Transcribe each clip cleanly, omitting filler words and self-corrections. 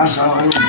Assalamualaikum.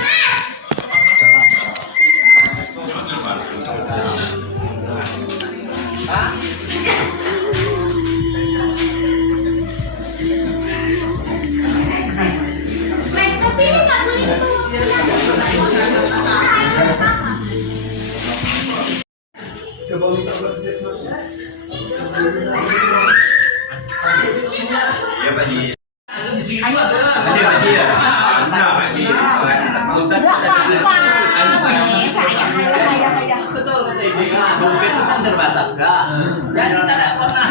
Terbatas kah? Jadi tidak pernah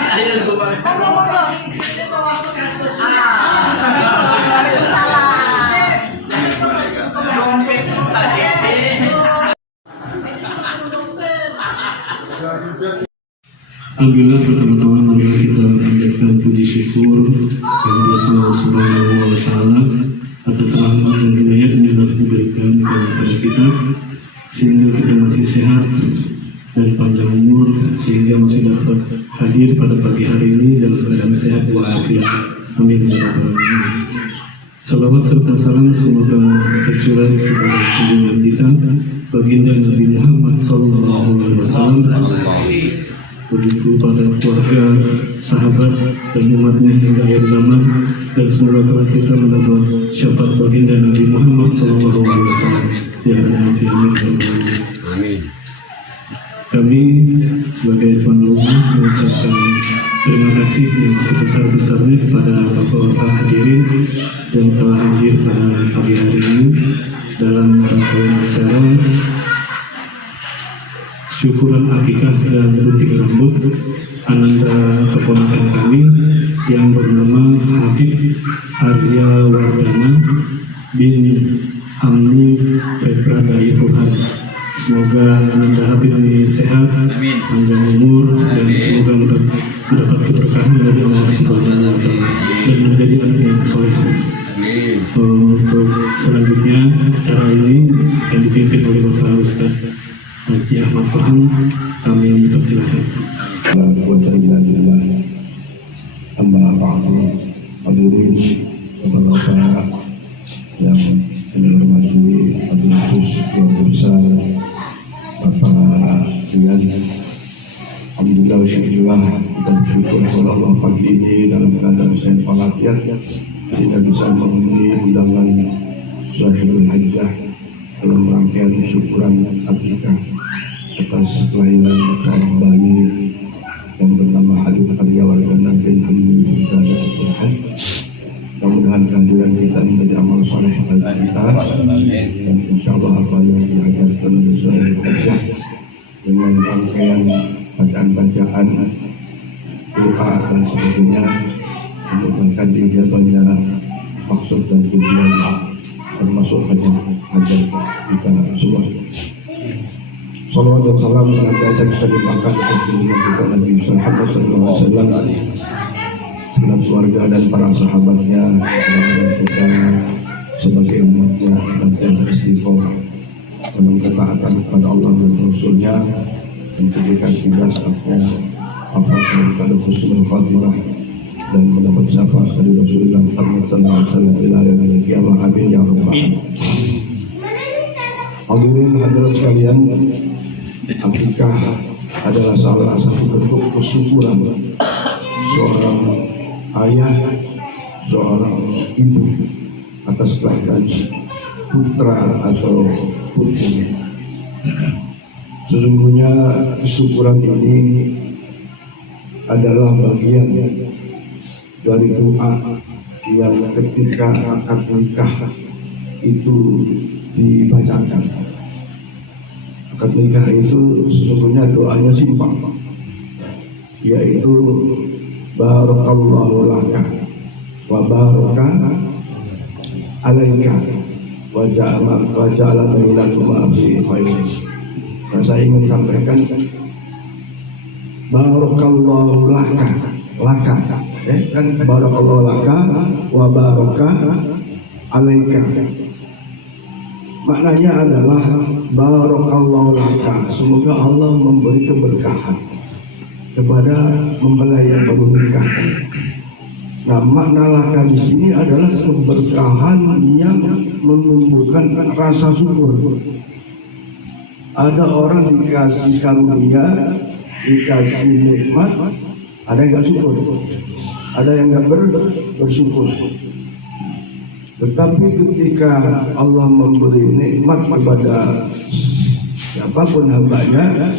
Alhamdulillah, pertama-tama marilah kita panjatkan puji syukur kepada Allah Subhanahu wa Ta'ala atas rahmat dan hidayah yang telah diberikan kepada kita sehingga kita masih sehat dan panjang umur, sehingga masih dapat hadir pada pagi hari ini dalam keadaan sehat walafiat. Amin ya rabbal alamin. Salawat serta salam semoga tercurah kepada junjungan kita baginda Nabi Muhammad SAW, begitu pada keluarga, sahabat dan umatnya hingga akhir zaman, dan semoga telah kita mendapat syafaat baginda Nabi Muhammad SAW di akhirat nanti. Amin. Kami sebagai tuan rumah mengucapkan terima kasih yang sebesar-besarnya kepada bapak-bapak hadirin yang telah hadir pada pagi hari ini dalam rangkaian acara syukuran akikah dan gunting rambut ananda keponakan kami yang bernama Habib Arya Wardana bin Amni Febra Dayuhan. Semoga ananda Habib ini sehat, panjang umur, dan semoga mendapat keberkahan dari Allah Subhanahu wa Ta'ala dan menjadi anak yang soleh. Untuk selanjutnya acara ini yang dipimpin oleh Bapak Ustaz Haji Ahmad Faham, kami mempersilahkan. Amma ba'du, hadirin bapak-bapak yang dihormati Abdul Keluarga Besar Bapak Rian, alhamdulillah syukurlah kita bersyukur kepada Allah pagi ini dalam keadaan sehat walafiat kita bisa memenuhi undangan Syahidul Hajjah dalam rangkaian syukuran akikah atas kelahiran seorang bayi yang bernama Habib Arya Wardana bin Amni Febra Dayuhan. Mudah-mudahan kehadiran kita menjadi amal soleh bagi kita, dan insya Allah apa yang diajarkan oleh Syahidul Hajjah dengan rangkaian bacaan-bacaan doa dan sebagainya merupakan diijabahnya maksud dan tujuan termasuk hajat kita semua. Salawat dan salam senantiasa kita limpahkan kepada kita Nabi Muhammad SAW, dengan keluarga dan para sahabatnya, dan kita sebagai umatnya dan kita istiqomah dalam ketaatan kepada Allah dan Rasulnya, dan diberikan tiga saatnya afat kepada husnul khatimah dan mendapat syafaat dari Rasulullah Muhammad SAW ila yaumil qiyamah. Amin ya rabbal alamin. Hadirin hadirat sekalian, akikah adalah salah satu bentuk kesyukuran seorang ayah, seorang ibu atas kelahiran putra atau putri. Sesungguhnya kesyukuran ini adalah bagian dari doa yang ketika akad nikah itu dibacakan. Akad nikah itu sesungguhnya doanya simpel, yaitu barakallahu laka wa baraka alaika wa ja'ala bainakuma fi khairin. Saya ingin sampaikan barakallahu laka kan barakallahu laka wa baraka alaika. Maknanya adalah barakallahu laka, semoga Allah memberi keberkahan kepada mempelai yang baru nikah. Nah, makna laka di sini adalah keberkahan yang menumbuhkan rasa syukur. Ada orang dikasih karunia, dikasih nikmat, ada yang nggak syukur, ada yang nggak bersyukur. Tetapi ketika Allah memberi nikmat kepada siapapun hambanya,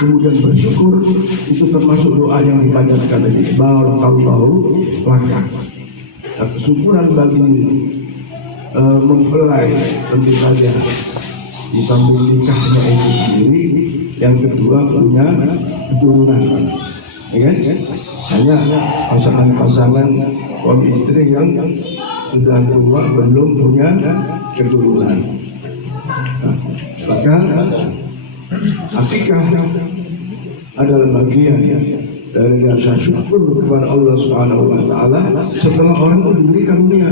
kemudian bersyukur, itu termasuk doa yang dipanjatkan tadi. Barakallahu laka. Nah, kesyukuran bagi mempelai tentu saja di samping nikahnya itu sendiri, yang kedua punya keturunan, ya kan? Hanya pasangan-pasangan suami istri yang sudah tua belum punya keturunan. Nah, maka akikah adalah bagian dari rasa syukur kepada Allah Subhanahu wa taala setelah orang itu diberi karunia.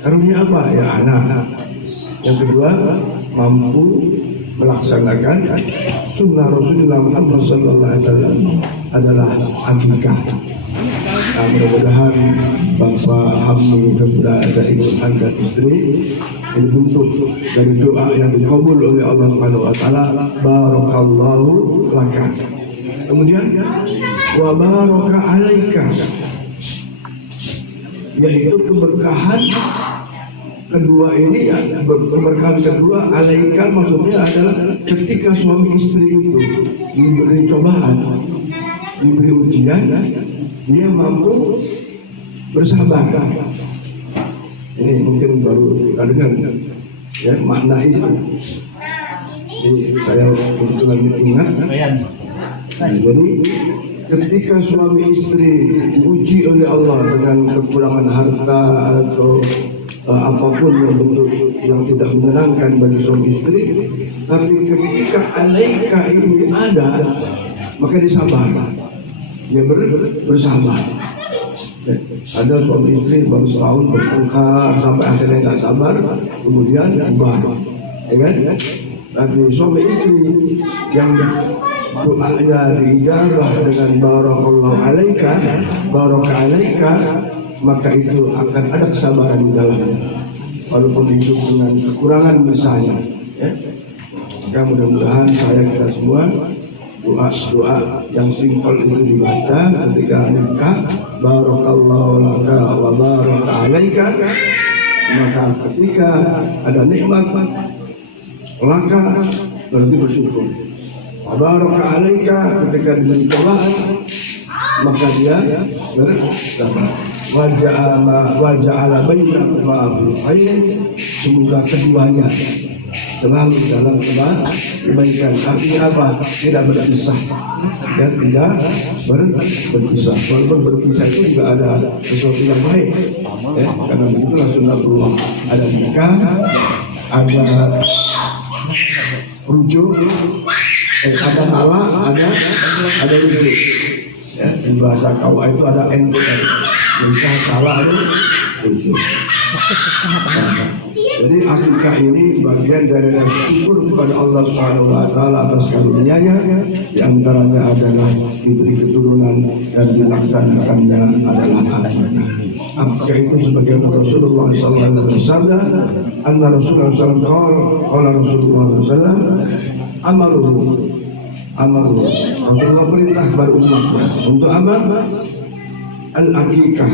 Karunia apa? Ya anak. Yang kedua, mampu melaksanakan sunnah Rasulullah Muhammad SAW adalah akikah. Nah, mudah-mudahan Bapak Hamdi kepada Ibu dan istri ini bentuk dari doa yang dikabul oleh Allah Subhanahu wa taala. Barakallahu laka. Kemudian wa baraka alaika, yaitu keberkahan kedua ini ya, keberkahan kedua alaika maksudnya adalah ketika suami istri itu diberi cobaan, diberi ujian, dia mampu bersabar. Ini mungkin baru kita dengar ya makna itu. Jadi saya kebetulan ingat. Jadi ketika suami istri diuji oleh Allah dengan kekurangan harta atau apapun yang bentuk yang tidak menyenangkan bagi suami istri, tapi ketika alaika ini ada, maka disabar. Dia bersabar. Ada suami istri baru setahun bertengkar sampai akhirnya nggak sabar, kemudian bubar, ya kan? Tapi suami istri yang doanya diijabah dengan barakallahu alaika, baraka alaika, maka itu akan ada kesabaran di dalamnya, walaupun hidup dengan kekurangan misalnya. Ya? Maka mudah-mudahan kita semua doa yang simpel itu dibaca ketika nikah, barakallahu laka wa baraka alaika, maka ketika ada nikmat laka berarti bersyukur. Wa baraka alaika ketika diberi cobaan maka dia bersabar. Wa ja'ala bainakuma khair, semoga keduanya selalu dalam kebaikan. Artinya apa? Tidak berpisah dan tidak berpisah. Walaupun berpisah itu juga ada sesuatu yang baik, ya? Karena begitulah sunnatullah. Ada nikah, ada rujuk, ada talak, ada rujuk. Ya, di bahasa KUA itu ada NPR. Nikah, talak, rujuk. Jadi akikah ini bagian dari syukur kepada Allah Subhanahu wa taala atas karunia-Nya, di antaranya adalah diberi keturunan dan dilaksanakannya adalah akikah. Akikah itu sebagai Rasulullah sallallahu alaihi wasallam, anna Rasulullah sallallahu alaihi wasallam amalu. Rasulullah perintah kepada umatnya untuk apa? Al-akikah.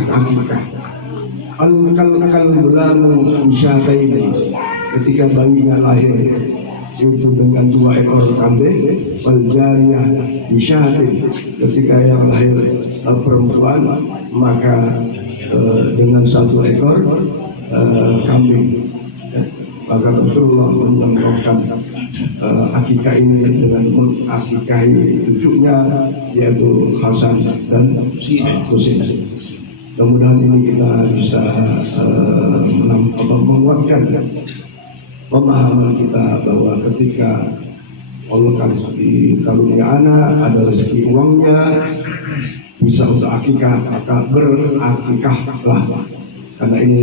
Al-kalbulamu musyataini, ketika bayinya lahir itu dengan 2 ekor kambing. Wal-jariyah musyatin, ketika yang lahir perempuan maka dengan 1 ekor kambing. Maka Rasulullah mencontohkan akikah ini dengan mengakikahi cucunya yaitu Hasan dan Husain. Mudah-mudahan ini kita bisa menguatkan pemahaman kita bahwa ketika Allah kasih karunia anak, ada rezeki uangnya, bisa untuk akikah, maka berakikahlah. Karena ini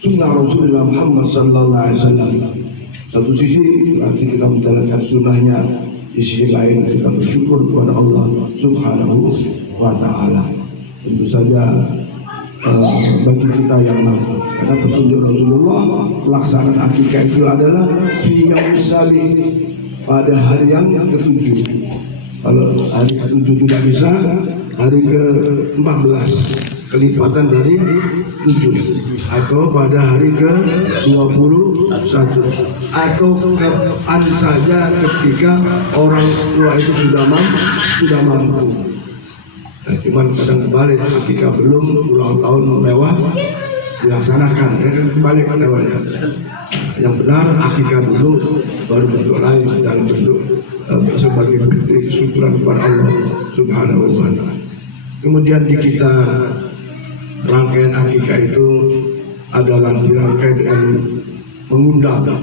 sunnah Rasulullah Muhammad SAW. Satu sisi berarti kita menjalankan sunnahnya, di sisi lain kita bersyukur kepada Allah Subhanahu wa taala. tentu saja bagi kita yang mampu, karena petunjuk Rasulullah pelaksanaan akikah itu adalah fi yaumis sabi, pada hari yang ke-7. Kalau hari ke-7 tidak bisa, hari ke-14 kelipatan dari 7, atau pada hari ke-21, atau kapan saja ketika orang tua itu sudah mampu. Nah, cuman kadang kebalik, ketika belum ulang tahun mewah dilaksanakan, ya kan kebalik namanya. Yang benar akikah dulu, baru bentuk lain dalam bentuk sebagai bukti syukuran kepada Allah Subhanahu wa Ta'ala. Kemudian di kita rangkaian akikah itu adalah dirangkai dengan mengundang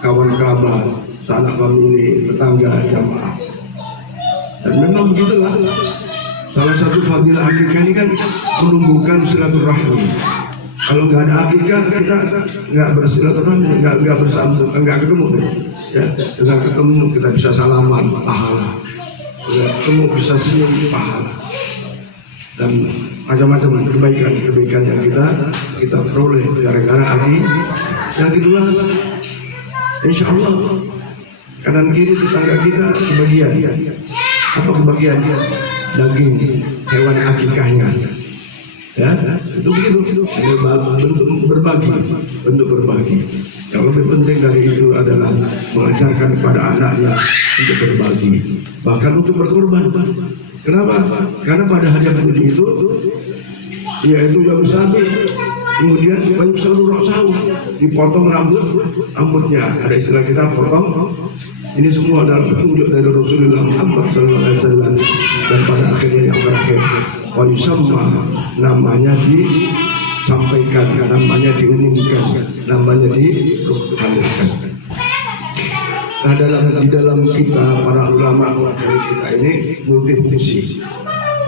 kawan kerabat, sanak famili, tetangga, jamaah. Dan memang begitulah. Salah satu fadilah akikah ini kan menumbuhkan silaturahmi. Kalau nggak ada akikah kita nggak bersilaturahmi, nggak bersambung, nggak ketemu. Ya, dengan ketemu kita bisa salaman, pahala. Dengan ketemu bisa senyum, pahala. Dan macam-macam kebaikan yang kita peroleh gara-gara hati. Yang kedua, insya Allah kanan kiri tetangga kita kebagian. Apa kebagian? Daging hewan akikahnya, ya itu begitu, bentuk berbagi. Yang lebih penting dari itu adalah mengajarkan kepada anaknya untuk berbagi, bahkan untuk berkorban. Kenapa? Karena pada hari yang ke-7 itu, yaitu yang sabi, kemudian banyak seluruh sahu, dipotong rambutnya. Ada istilah kita potong. Ini semua adalah petunjuk dari Rasulullah Muhammad SAW. Dan pada akhirnya yang terakhir, wayusamma, namanya disampaikan, namanya diumumkan, namanya dihadirkan. Nah, di dalam kita para ulama dari kita ini multifungsi.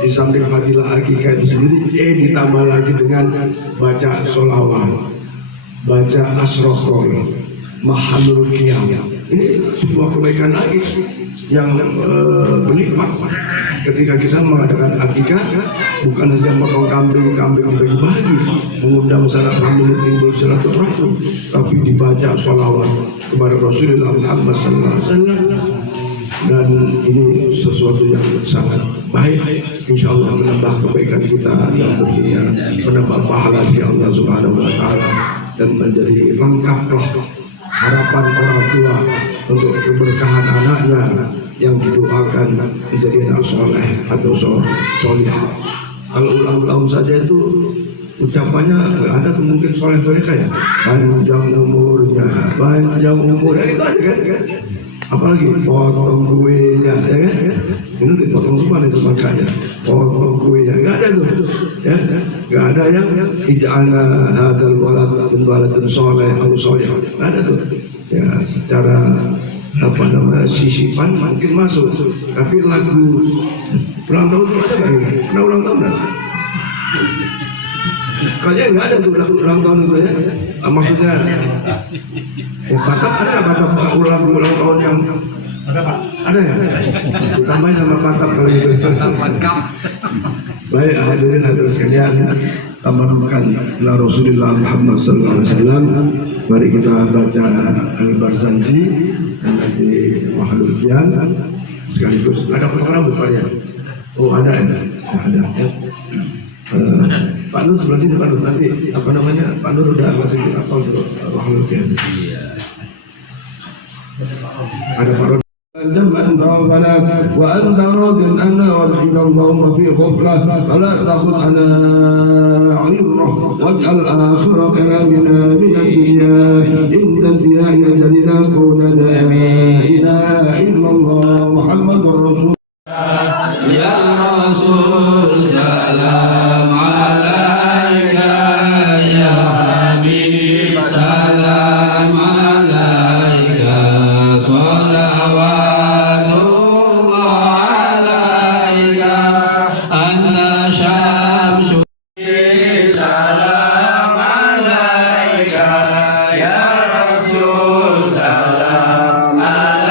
Di samping fadilah akikah itu sendiri, ditambah lagi dengan baca sholawat, baca asrokol, mahalul qiyam. Ini sebuah kebaikan lagi yang berlipat ketika kita mengadakan akikah, bukan hanya potong kambing bagi, mengundang sanak famili timbul silaturahmi, tapi dibaca sholawat kepada Rasulullah Muhammad SAW. Dan ini sesuatu yang sangat baik, insya Allah menambah kebaikan kita yang berdunia, menambah pahala di Allah Subhanahu wa Ta'ala, dan menjadi lengkaplah harapan orang tua untuk keberkahan anaknya yang didoakan menjadi anak soleh atau solihah. Kalau ulang tahun saja itu ucapannya ada mungkin soleh kayak panjang umurnya, itu aja kan? Apalagi potong kuenya, ya kan? Ini dipotong semua itu makanya potong kuenya, nggak ada tuh, ya, nggak ada yang ij'alna hadzal waladun soleh atau soleh, nggak ada tuh. Ya, secara sisipan mungkin masuk, tapi lagu ulang tahun itu ada nggak? Pernah ulang tahun nggak? Kayaknya nggak ada tuh lagu ulang tahun itu ya. Maksudnya bakat ada ulang tahun yang ada ya? Tambahin sama bakat kalau gitu. Baik hadirin sekalian, tambahkan la Rasulullah Muhammad SAW. Mari kita baca Al-Barzanji dan nanti Mahalul Qiyam sekaligus. Ada perkara bukannya? Oh ada ya? Ada ya. Pak Nur sebelah sini, Pak Nur, nanti apa namanya, Pak Nur udah masih apa untuk Mahalul Qiyam. Ada Pak Nur. أنت ربنا وأنت راض أنا والحين اللهم في غفلة فلا تأخذنا عرة واجعل آخر كلامنا من الدنيا إن تنتهي أجلنا كون لا إله إلا الله محمد رسول يا رسول سلام عليك يا حبيب سلام عليك صلوات Salam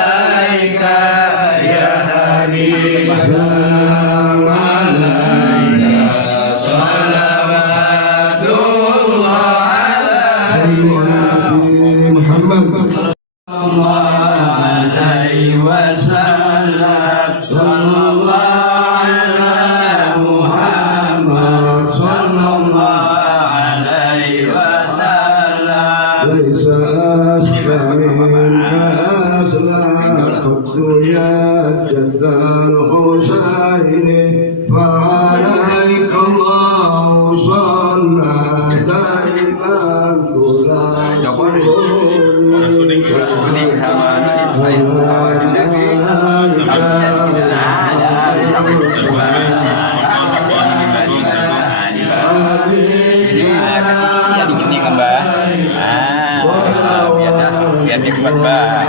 yang hikmat, Pak.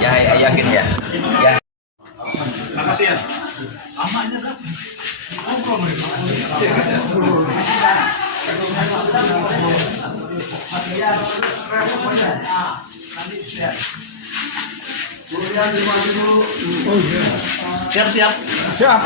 Ya, yakin ya. Ya. Makasih ya. Siap. Siap.